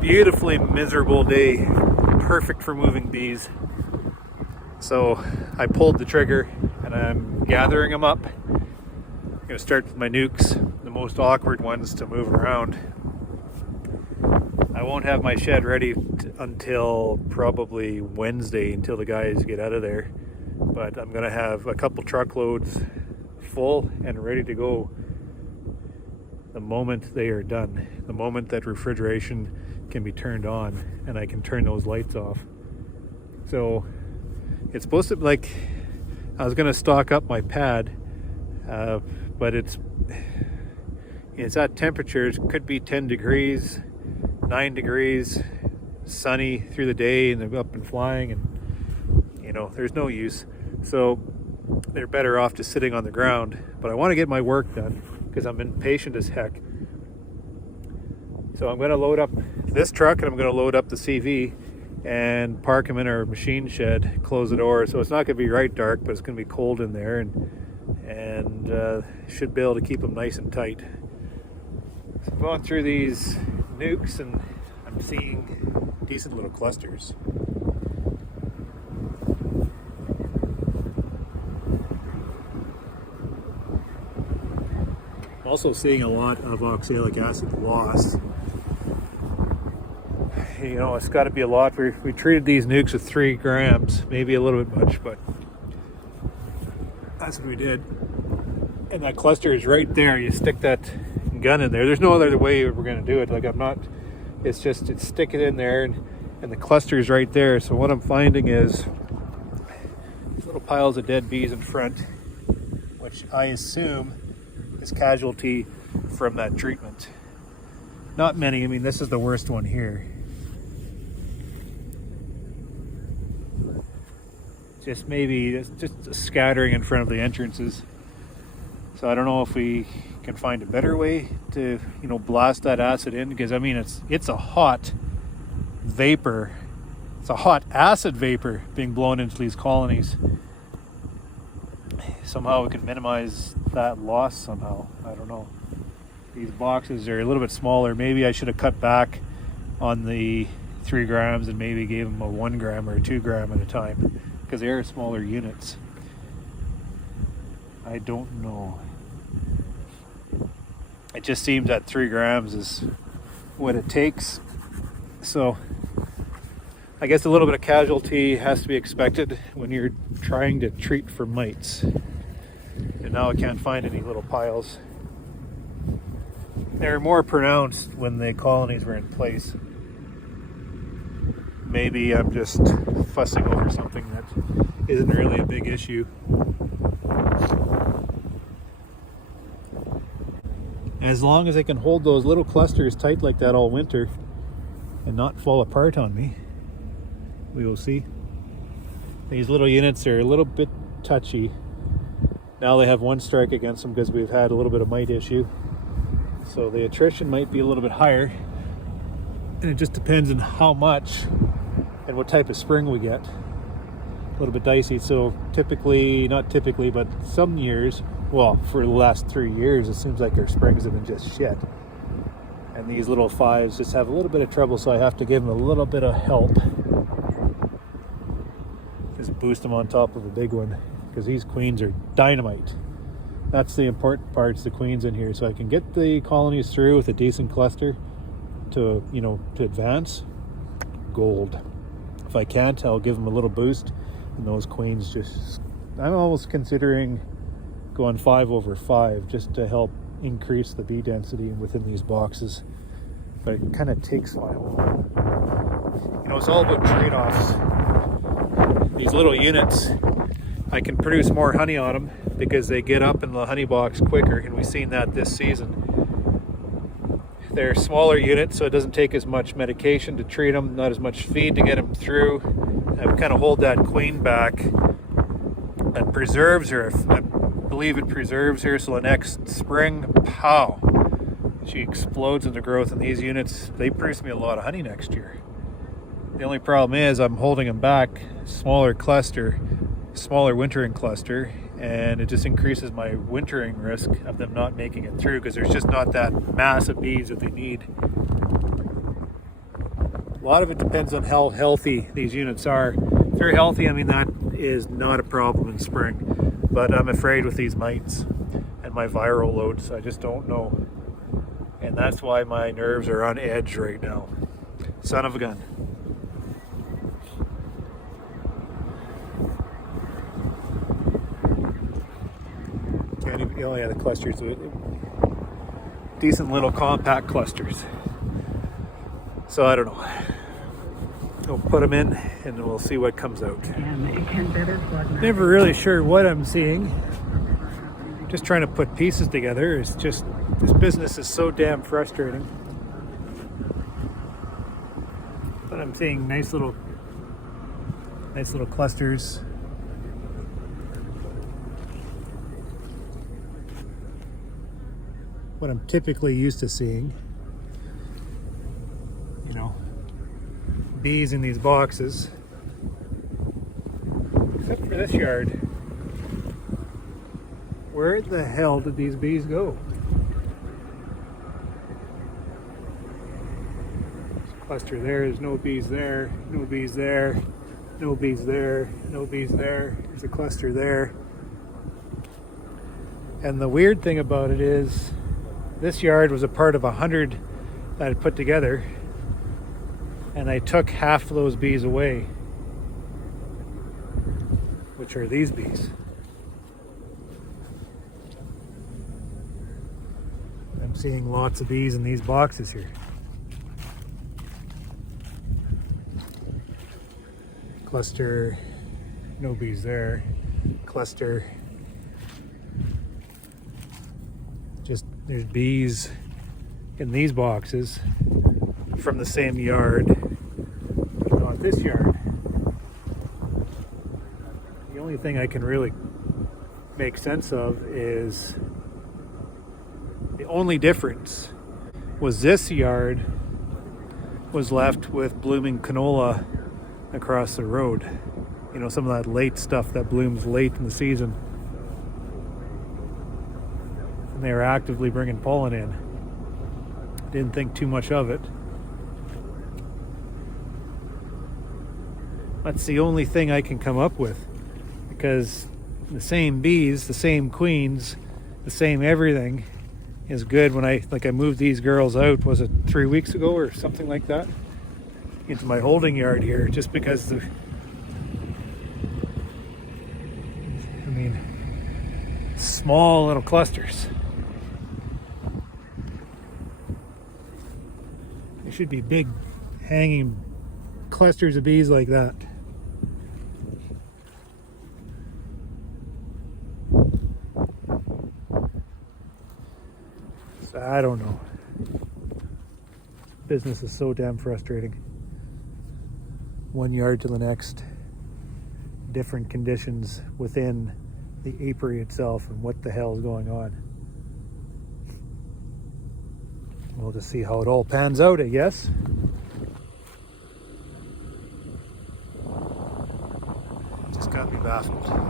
beautifully miserable day, perfect for moving bees. So I pulled the trigger and I'm gathering them up. I'm gonna start with my nukes, the most awkward ones to move around. I won't have my shed ready until probably Wednesday, until the guys get out of there. But I'm gonna have a couple truckloads full and ready to go the moment they are done, the moment that refrigeration can be turned on and I can turn those lights off. So it's supposed to be like, I was gonna stock up my pad, but it's at temperatures, could be 10 degrees, 9 degrees, sunny through the day, and they're up and flying, and there's no use. So they're better off just sitting on the ground. But I want to get my work done because I'm impatient as heck. So I'm going to load up this truck and I'm going to load up the CV and park them in our machine shed, close the door. So it's not going to be right dark, but it's going to be cold in there, and should be able to keep them nice and tight. So I'm going through these nukes and I'm seeing decent little clusters. Also seeing a lot of oxalic acid loss. It's got to be a lot. We treated these nukes with 3 grams, maybe a little bit much, but that's what we did. And that cluster is right there. You stick that gun in there. There's no other way we're going to do it. It's stick it in there, and the cluster is right there. So what I'm finding is little piles of dead bees in front, which I assume is casualty from that treatment. Not many. I mean, this is the worst one here. Just a scattering in front of the entrances. So I don't know if we can find a better way to, blast that acid in, because it's a hot vapor. It's a hot acid vapor being blown into these colonies. Somehow we can minimize that loss somehow. I don't know. These boxes are a little bit smaller. Maybe I should have cut back on the 3 grams and maybe gave them a 1 gram or a 2 gram at a time, because they are smaller units. I don't know. It just seems that 3 grams is what it takes. So I guess a little bit of casualty has to be expected when you're trying to treat for mites. And now I can't find any little piles. They're more pronounced when the colonies were in place. Maybe I'm just fussing over something that isn't really a big issue. As long as I can hold those little clusters tight like that all winter and not fall apart on me, we will see. These little units are a little bit touchy. Now they have 1 strike against them because we've had a little bit of mite issue. So the attrition might be a little bit higher. And it just depends on how much and what type of spring we get. A little bit dicey. So not typically, but some years, well, for the last 3 years, it seems like our springs have been just shit. And these little fives just have a little bit of trouble, so I have to give them a little bit of help. Just boost them on top of a big one, because these queens are dynamite. That's the important part, is the queens in here. So I can get the colonies through with a decent cluster to advance. Gold. If I can't, I'll give them a little boost, and those queens I'm almost considering going 5/5 just to help increase the bee density within these boxes. But it kind of takes a while. It's all about trade-offs. These little units, I can produce more honey on them because they get up in the honey box quicker, and we've seen that this season. They're smaller units, so it doesn't take as much medication to treat them, not as much feed to get them through. I kind of hold that queen back. That preserves her. I believe it preserves her, so the next spring, pow, she explodes into growth. And these units, they produce me a lot of honey next year. The only problem is I'm holding them back, smaller wintering cluster, and it just increases my wintering risk of them not making it through, because there's just not that mass of bees that they need. lot of it depends on how healthy these units are. If they're healthy, I mean, that is not a problem in spring. But I'm afraid with these mites and my viral loads, I just don't know. And that's why my nerves are on edge right now. Son of a gun. Oh yeah, the clusters. Decent little compact clusters. So I don't know. We'll put them in and we'll see what comes out. Never really sure what I'm seeing. Just trying to put pieces together. It's just, this business is so damn frustrating. But I'm seeing nice little clusters. What I'm typically used to seeing, you know, bees in these boxes, except for this yard. Where the hell did these bees go? There's a cluster there, there's no bees there, no bees there, no bees there, no bees there, there's a cluster there. And the weird thing about it is, this yard was a part of 100 that I put together, and I took half of those bees away, which are these bees. I'm seeing lots of bees in these boxes here. Cluster, no bees there. Cluster. Just, there's bees in these boxes from the same yard, not this yard. The only thing I can really make sense of is the only difference was this yard was left with blooming canola across the road. You know, some of that late stuff that blooms late in the season. And they were actively bringing pollen in. Didn't think too much of it. That's the only thing I can come up with, because the same bees, the same queens, the same everything is good. When I moved these girls out, was it 3 weeks ago or something like that, into my holding yard here, just because small little clusters. There should be big hanging clusters of bees like that. So I don't know. Business is so damn frustrating. One yard to the next, different conditions within the apiary itself, and what the hell is going on. We'll just see how it all pans out, I guess. Just got me baffled.